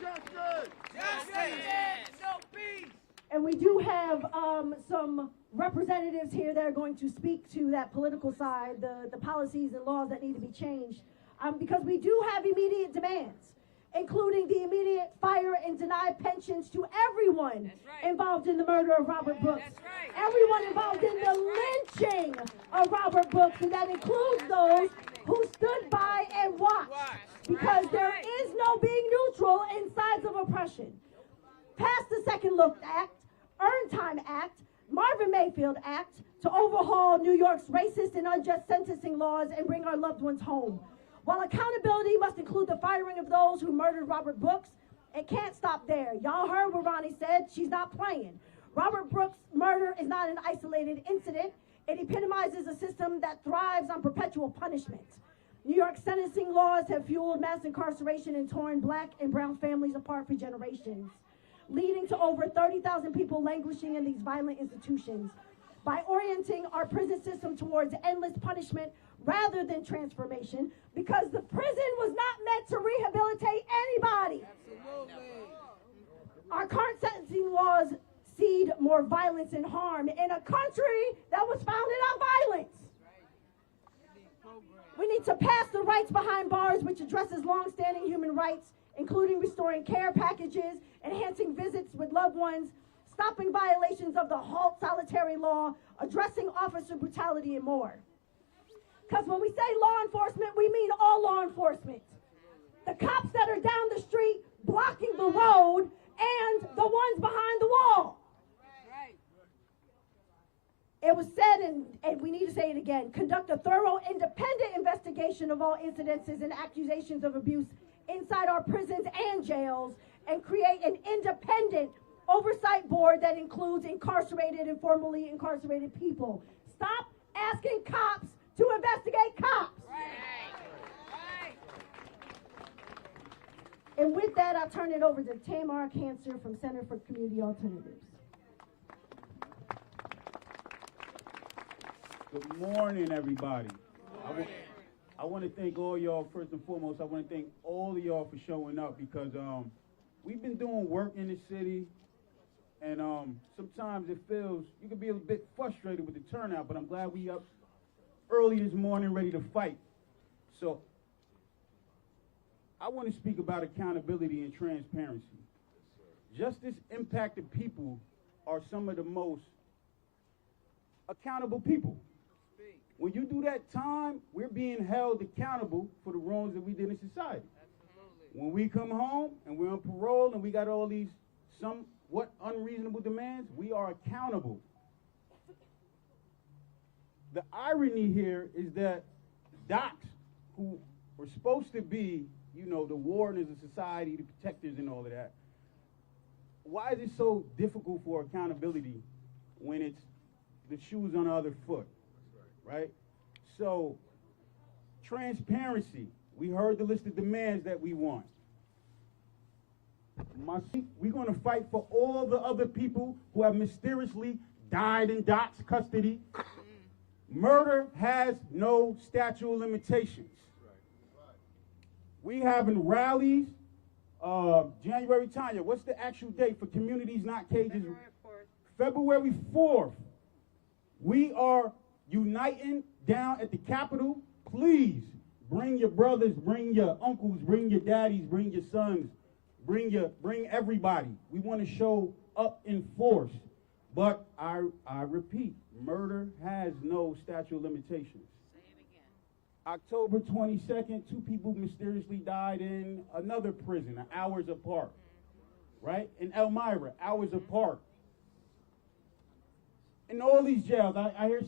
Justice! No peace! And we do have some representatives here that are going to speak to that political side, the policies and laws that need to be changed, because we do have immediate demands, including the immediate fire and deny pensions to everyone involved in the murder of Robert Brooks. Everyone involved in the lynching of Robert Brooks, and that includes those who stood by and watched, because there is no being neutral in sides of oppression. Pass the Second Look Act, Earn Time Act, Marvin Mayfield Act to overhaul New York's racist and unjust sentencing laws and bring our loved ones home. While accountability must include the firing of those who murdered Robert Brooks, it can't stop there. Y'all heard what Ronnie said. She's not playing. Robert Brooks' murder is not an isolated incident. It epitomizes a system that thrives on perpetual punishment. New York's sentencing laws have fueled mass incarceration and torn black and brown families apart for generations, leading to over 30,000 people languishing in these violent institutions. By orienting our prison system towards endless punishment rather than transformation, because the prison was not meant to rehabilitate anybody. Absolutely. Our current sentencing laws seed more violence and harm in a country that was founded on violence. We need to pass the Rights Behind Bars, which addresses long-standing human rights, including restoring care packages, enhancing visits with loved ones, stopping violations of the halt solitary law, addressing officer brutality, and more. Because when we say law enforcement, we mean all law enforcement. The cops that are down the street blocking the road and the ones behind the wall. It was said, and we need to say it again, conduct a thorough, independent investigation of all incidences and accusations of abuse inside our prisons and jails, and create an independent oversight board that includes incarcerated and formerly incarcerated people. Stop asking cops to investigate cops. And with that, I'll turn it over to Tamar Cancer from Center for Community Alternatives. Good morning, everybody. I want to thank all y'all, first and foremost. I want to thank all of y'all for showing up, because we've been doing work in the city, and sometimes it feels, you can be a bit frustrated with the turnout, but I'm glad we up early this morning ready to fight. So I want to speak about accountability and transparency. Justice impacted people are some of the most accountable people. When you do that time, we're being held accountable for the wrongs that we did in society. Absolutely. When we come home and we're on parole and we got all these somewhat unreasonable demands, we are accountable. The irony here is that docs, who were supposed to be, you know, the wardens of society, the protectors and all of that, why is it so difficult for accountability when it's the shoes on the other foot? Right? So, transparency. We heard the list of demands that we want. We're going to fight for all the other people who have mysteriously died in Doc's custody. Murder has no statute of limitations. We having rallies. January, Tanya, what's the actual date for Communities Not Cages? February 4th. We are uniting down at the Capitol. Please bring your brothers, bring your uncles, bring your daddies, bring your sons, bring everybody. We want to show up in force. But I repeat, murder has no statute of limitations. Say it again. October 22nd, 2 people mysteriously died in another prison, hours apart. Right? In Elmira, hours apart. In all these jails, I hear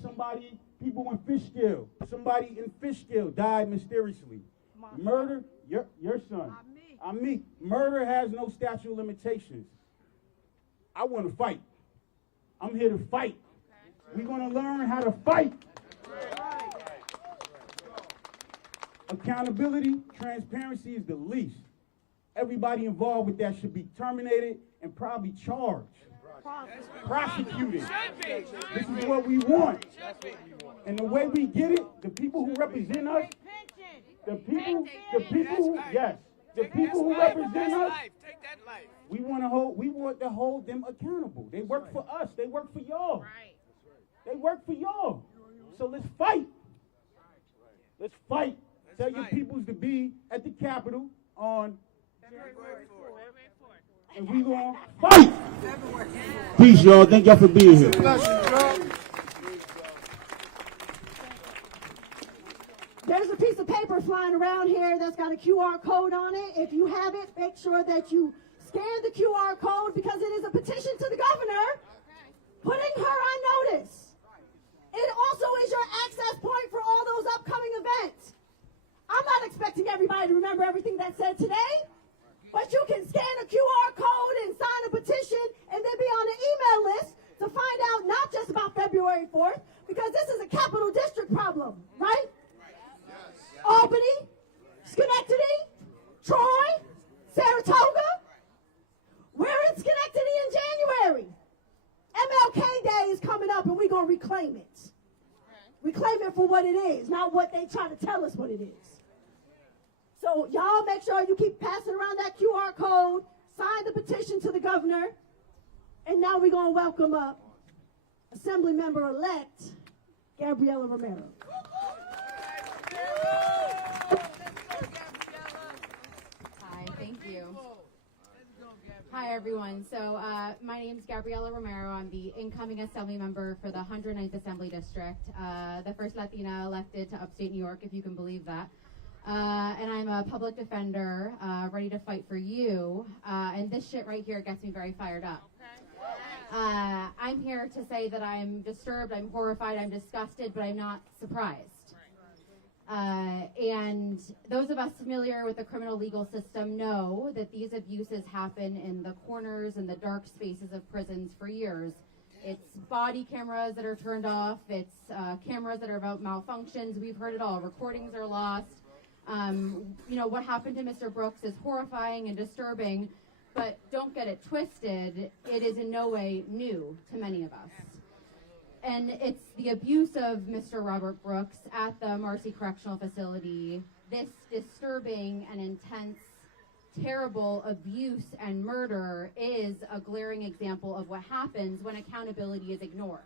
people in Fishkill, somebody in Fishkill died mysteriously. Murder, your son. I'm me. Murder has no statute of limitations. I want to fight. I'm here to fight. We're going to learn how to fight. Accountability, transparency is the least. Everybody involved with that should be terminated and probably charged. Prosecuted. This is what we want. And the way we get it, the people who represent us, the people who represent us, that life. We want to hold them accountable. They work for us. They work for y'all. Right. They work for y'all. So let's fight. Let's fight. Tell your peoples to be at the Capitol on February 4th. and we gonna fight. Peace, y'all. Thank y'all for being here. There's a piece of paper flying around here that's got a QR code on it. If you have it, make sure that you scan the QR code because it is a petition to the governor putting her on notice. It also is your access point for all those upcoming events. I'm not expecting everybody to remember everything that's said today, but you can scan a QR code and sign a petition and then be on the email list to find out not just about February 4th, because this is a capital district problem, right? Albany, Schenectady, Troy, Saratoga. We're in Schenectady in January. MLK Day is coming up and we're going to reclaim it. Reclaim it for what it is, not what they try to tell us what it is. So y'all make sure you keep passing around that QR code, sign the petition to the governor, and now we're going to welcome up Assembly Member-elect Gabriela Romero. Hi, thank you. Hi, everyone. So my name is Gabriela Romero. I'm the incoming Assembly Member for the 109th Assembly District, the first Latina elected to upstate New York, if you can believe that. And I'm a public defender, ready to fight for you. And this shit right here gets me very fired up. I'm here to say that I'm disturbed, I'm horrified, I'm disgusted, but I'm not surprised. And those of us familiar with the criminal legal system know that these abuses happen in the corners and the dark spaces of prisons for years. It's body cameras that are turned off, it's cameras that are about malfunctions, we've heard it all, recordings are lost. You know, what happened to Mr. Brooks is horrifying and disturbing, but don't get it twisted, it is in no way new to many of us. And it's the abuse of Mr. Robert Brooks at the Marcy Correctional Facility, this disturbing and intense, terrible abuse and murder is a glaring example of what happens when accountability is ignored.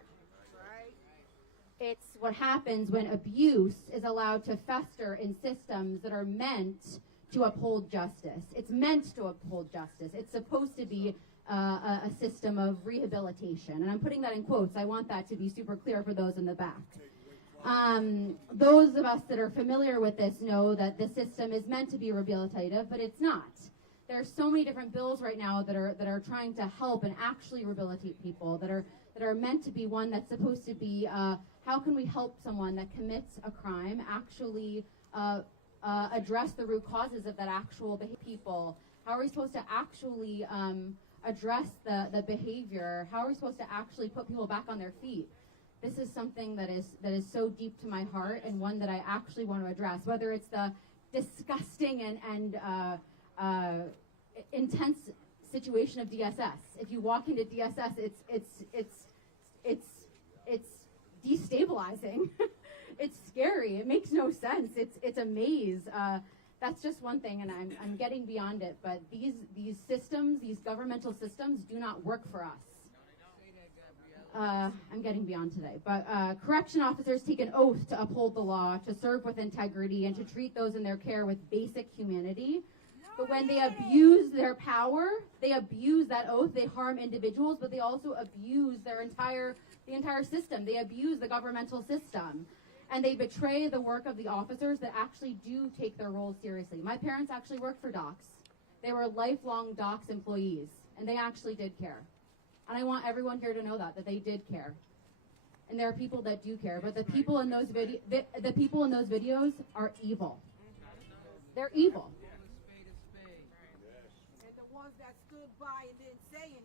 It's what happens when abuse is allowed to fester in systems that are meant to uphold justice. It's meant to uphold justice. It's supposed to be a system of rehabilitation. And I'm putting that in quotes. I want that to be super clear for those in the back. Those of us that are familiar with this know that the system is meant to be rehabilitative, but it's not. There are so many different bills right now that are trying to help and actually rehabilitate people, that are meant to be one that's supposed to be how can we help someone that commits a crime actually address the root causes of that actual people? How are we supposed to actually address the behavior? How are we supposed to actually put people back on their feet? This is something that is so deep to my heart and one that I actually want to address, whether it's the disgusting and intense situation of DSS. If you walk into DSS, it's destabilizing. It's scary. It makes no sense. It's a maze. That's just one thing, and I'm getting beyond it. But these systems, these governmental systems, do not work for us. I'm getting beyond today. But correction officers take an oath to uphold the law, to serve with integrity, and to treat those in their care with basic humanity. But when they abuse their power, they abuse that oath, they harm individuals, but they also abuse the entire system. They abuse the governmental system. And they betray the work of the officers that actually do take their roles seriously. My parents actually worked for DOCS. They were lifelong DOCS employees, and they actually did care. And I want everyone here to know that they did care. And there are people that do care, but the people in those videos are evil. They're evil. And the ones that stood by and didn't say anything.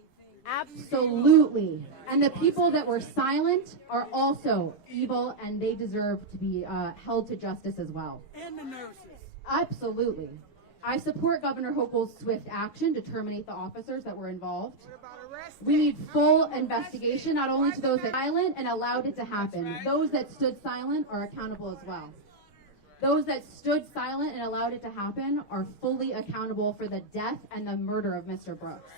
Absolutely. And the people that were silent are also evil, and they deserve to be held to justice as well. And the nurses. Absolutely. I support Governor Hochul's swift action to terminate the officers that were involved. We need full investigation, not only to those that were silent and allowed it to happen. Those that stood silent are accountable as well. Those that stood silent and allowed it to happen are fully accountable for the death and the murder of Mr. Brooks.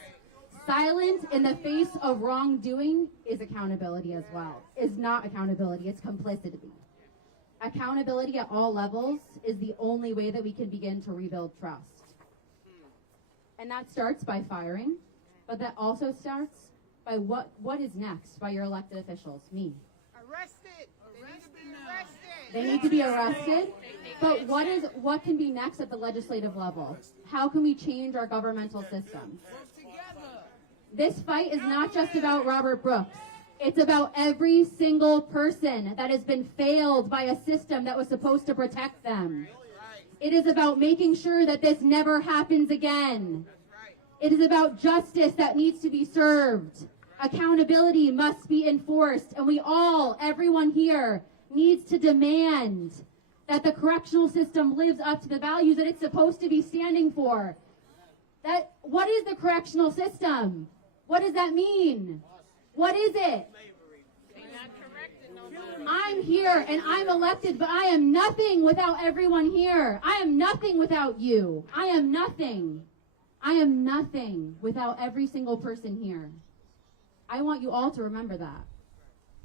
Silence in the face of wrongdoing is accountability as well. Is not accountability, it's complicity. Accountability at all levels is the only way that we can begin to rebuild trust. And that starts by firing, but that also starts by what is next by your elected officials, me. Arrested. They need to be arrested. But what can be next at the legislative level? How can we change our governmental systems? This fight is not just about Robert Brooks. It's about every single person that has been failed by a system that was supposed to protect them. It is about making sure that this never happens again. It is about justice that needs to be served. Accountability must be enforced, and everyone here, needs to demand that the correctional system lives up to the values that it's supposed to be standing for. What is the correctional system? What does that mean? What is it? I'm here and I'm elected, but I am nothing without everyone here. I am nothing without you. I am nothing. I am nothing without every single person here. I want you all to remember that.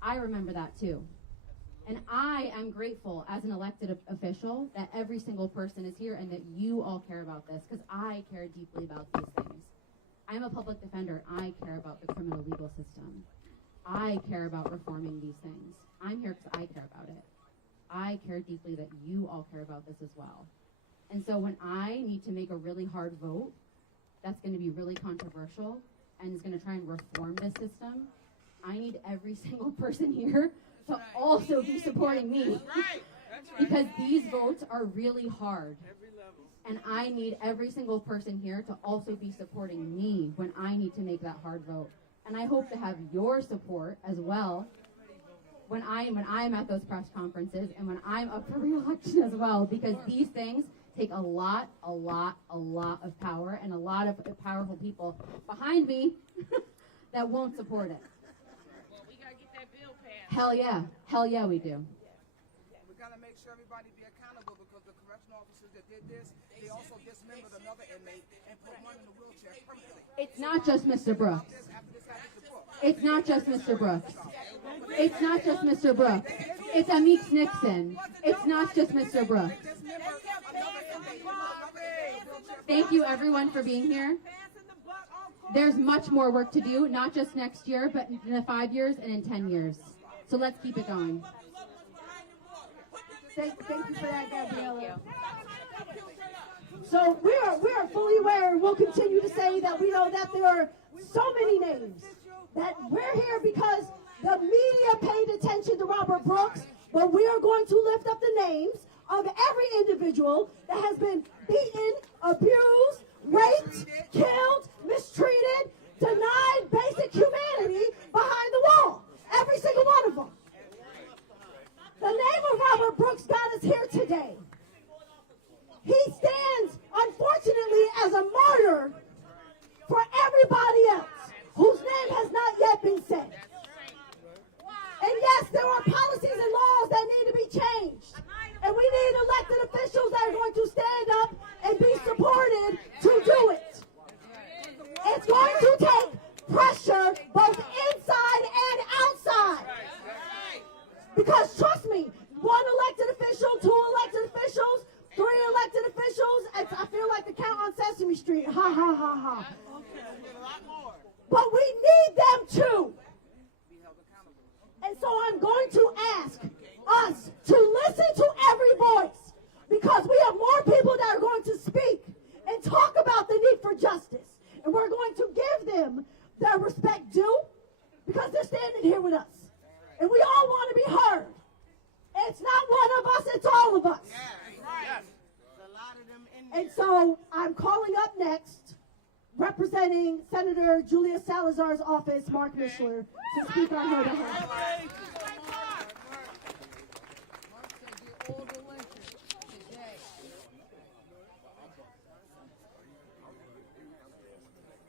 I remember that too. And I am grateful as an elected official that every single person is here and that you all care about this, because I care deeply about these things. I'm a public defender. I care about the criminal legal system. I care about reforming these things. I'm here because I care about it. I care deeply that you all care about this as well. And so when I need to make a really hard vote that's going to be really controversial and is going to try and reform this system, I need every single person here to also be supporting me. Because these votes are really hard. And I need every single person here to also be supporting me when I need to make that hard vote. And I hope to have your support as well when I'm at those press conferences and when I'm up for re-election as well, because these things take a lot of power and a lot of powerful people behind me that won't support it. Well, we gotta get that bill passed. Hell yeah we do. We gotta make sure everybody be accountable, because the correctional officers that did this, they also dismembered another inmate and put one in a wheelchair permanently. It's not just Mr. Brooks. After this happened to Brooks. It's not just Mr. Brooks. It's not just Mr. Brooks. It's Amik Nixon. It's not just Mr. Brooks. Thank you everyone for being here. There's much more work to do, not just next year, but in the 5 years and in 10 years. So let's keep it going. Thank you for that, Gabriella. So we are fully aware, and we'll continue to say that we know that there are so many names, that we're here because the media paid attention to Robert Brooks, but we are going to lift up the names of every individual that has been beaten, abused, raped, killed, mistreated, denied basic humanity behind the wall. Every single one of them. The name of Robert Brooks got us here today. He stands, unfortunately, as a martyr for everybody else whose name has not yet been said. And yes, there are policies and laws that need to be changed. And we need elected officials that are going to stand up and be supported to do it. It's going to take pressure both inside and outside. Because trust me, one elected official, two elected officials, three elected officials, I feel like the Count on Sesame Street. Ha, ha, ha, ha. But we need them too. And so I'm going to ask us to listen to every voice, because we have more people that are going to speak and talk about the need for justice. And we're going to give them their respect due, because they're standing here with us. And we all want to be heard. It's not one of us, it's all of us. And so I'm calling up next, representing Senator Julia Salazar's office, Mark Mishler, to speak on her behalf.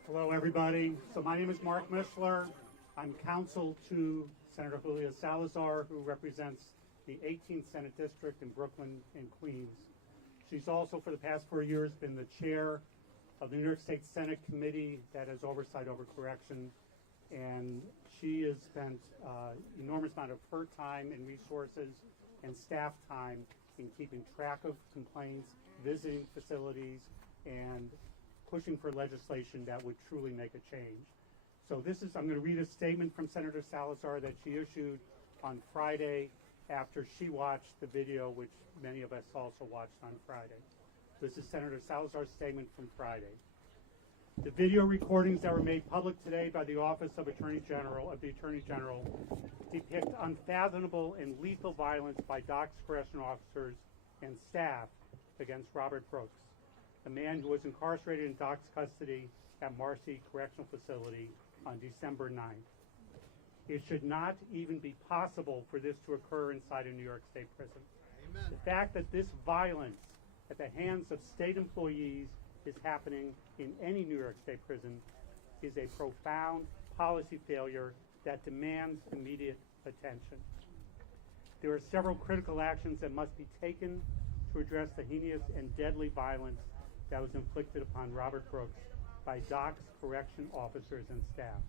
Hello, everybody. So my name is Mark Mishler. I'm counsel to Senator Julia Salazar, who represents the 18th Senate District in Brooklyn and Queens. She's also, for the past 4 years, been the chair of the New York State Senate Committee that has oversight over correction, and she has spent enormous amount of her time and resources and staff time in keeping track of complaints, visiting facilities, and pushing for legislation that would truly make a change. So I'm going to read a statement from Senator Salazar that she issued on Friday after she watched the video, which many of us also watched on Friday. This is Senator Salazar's statement from Friday. The video recordings that were made public today by the Office of the Attorney General depict unfathomable and lethal violence by DOC's correctional officers and staff against Robert Brooks, a man who was incarcerated in DOC's custody at Marcy Correctional Facility on December 9th. It should not even be possible for this to occur inside a New York State prison. Amen. The fact that this violence at the hands of state employees is happening in any New York State prison is a profound policy failure that demands immediate attention. There are several critical actions that must be taken to address the heinous and deadly violence that was inflicted upon Robert Brooks by DOC's correction officers and staff.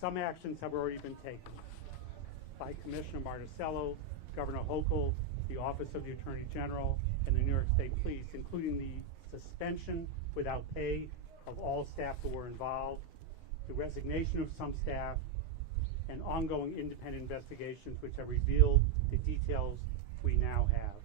Some actions have already been taken by Commissioner Marticello, Governor Hochul, the Office of the Attorney General, and the New York State Police, including the suspension without pay of all staff who were involved, the resignation of some staff, and ongoing independent investigations which have revealed the details we now have.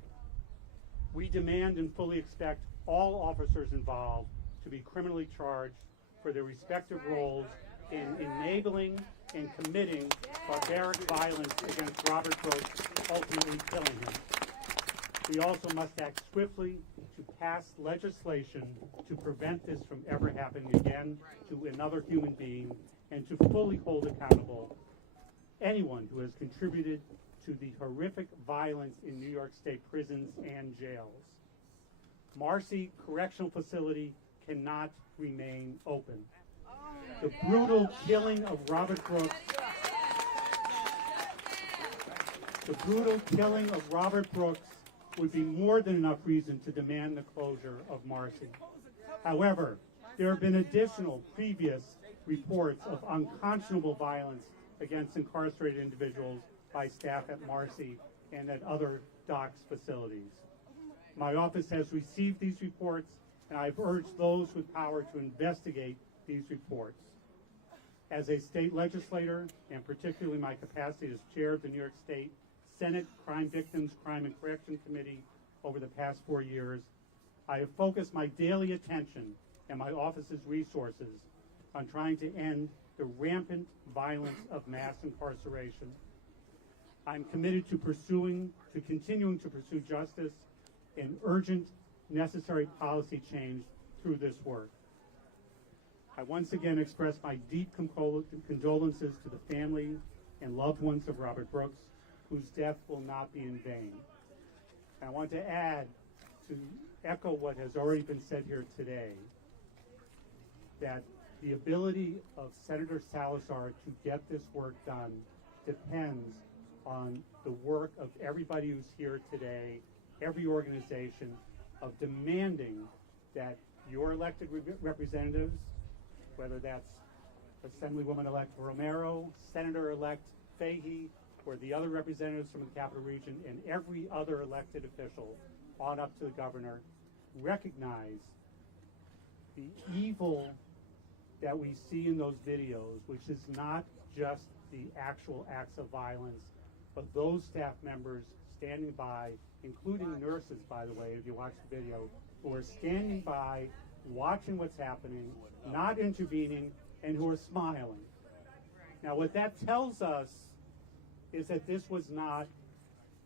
We demand and fully expect all officers involved to be criminally charged for their respective roles in enabling and committing barbaric violence against Robert Brooks, ultimately killing him. We also must act swiftly to pass legislation to prevent this from ever happening again to another human being, and to fully hold accountable anyone who has contributed to the horrific violence in New York State prisons and jails. Marcy Correctional Facility cannot remain open. The brutal killing of Robert Brooks, would be more than enough reason to demand the closure of Marcy. However, there have been additional previous reports of unconscionable violence against incarcerated individuals by staff at Marcy and at other DOC's facilities. My office has received these reports, and I've urged those with power to investigate these reports. As a state legislator, and particularly my capacity as chair of the New York State Senate Crime Victims, Crime and Correction Committee over the past 4 years, I have focused my daily attention and my office's resources on trying to end the rampant violence of mass incarceration. I'm committed to continuing to pursue justice and urgent, necessary policy change through this work. I once again express my deep condolences to the family and loved ones of Robert Brooks, whose death will not be in vain. And I want to add, to echo what has already been said here today, that the ability of Senator Salazar to get this work done depends on the work of everybody who's here today, every organization, of demanding that your elected representatives, whether that's Assemblywoman-elect Romero, Senator-elect Fahey, or the other representatives from the Capital Region, and every other elected official on up to the governor, recognize the evil that we see in those videos, which is not just the actual acts of violence, but those staff members standing by, including nurses, by the way, if you watch the video, who are standing by, watching what's happening, not intervening, and who are smiling. Now, what that tells us is that this was not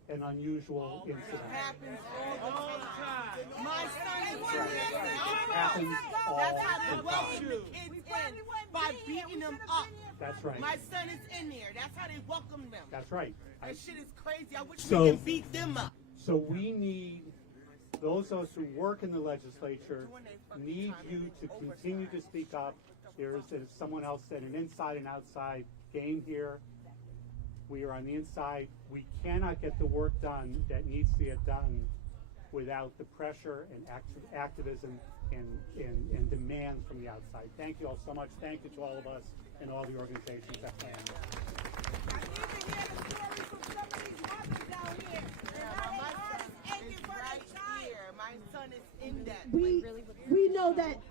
an unusual incident. It happens all the time. My son is Right. It happens all That's how the they welcome time. the kids in, by beating them up. That's right. My son is in there. That's how they welcome them. That's right. That shit is crazy. I wish So- we can beat them up. So we need, those of us who work in the legislature, need you to continue to speak up. There's, as someone else said, an inside and outside game here. We are on the inside. We cannot get the work done that needs to get done without the pressure and activism and demands from the outside. Thank you all so much. Thank you to all of us and all the organizations that plan. I need to hear the stories from some of these mothers out here. And my heart is aching for their child. My son is in that. We know that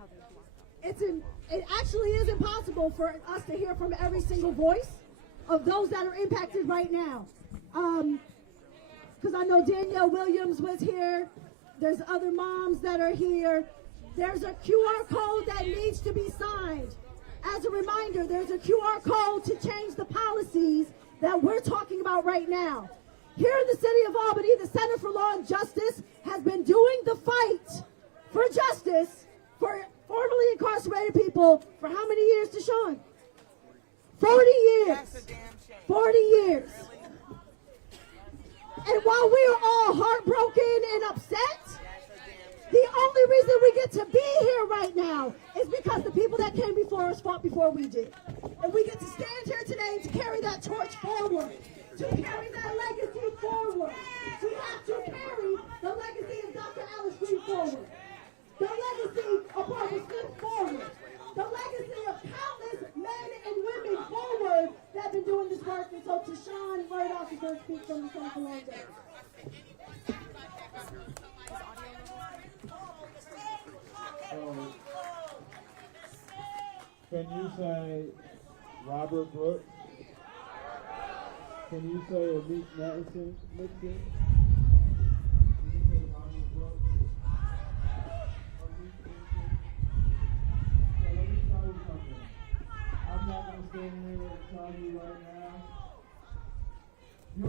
it actually is impossible for us to hear from every single voice of those that are impacted right now. Because I know Danielle Williams was here. There's other moms that are here. There's a QR code that needs to be signed. As a reminder, there's a QR code to change the policies that we're talking about right now. Here in the city of Albany, the Center for Law and Justice has been doing the fight for justice for formerly incarcerated people for how many years, Deshaun? 40 years. That's a damn shame. 40 years. And while we are all heartbroken and upset, the only reason we get to be here right now is because the people that came before us fought before we did. And we get to stand here today to carry that torch forward, to carry that legacy forward. We have to carry the legacy of Dr. Alice Green forward, the legacy of Barbara Smith forward, the legacy of countless men and women forward that have been doing this work. And so Tashawn Murdoch is going to speak from the Center for Law and Justice. Can you say Robert Brooks? Can you say Elise Madison? Can you say Robert Brooks? So let me tell you something. I'm not going to stand here and tell you right now. You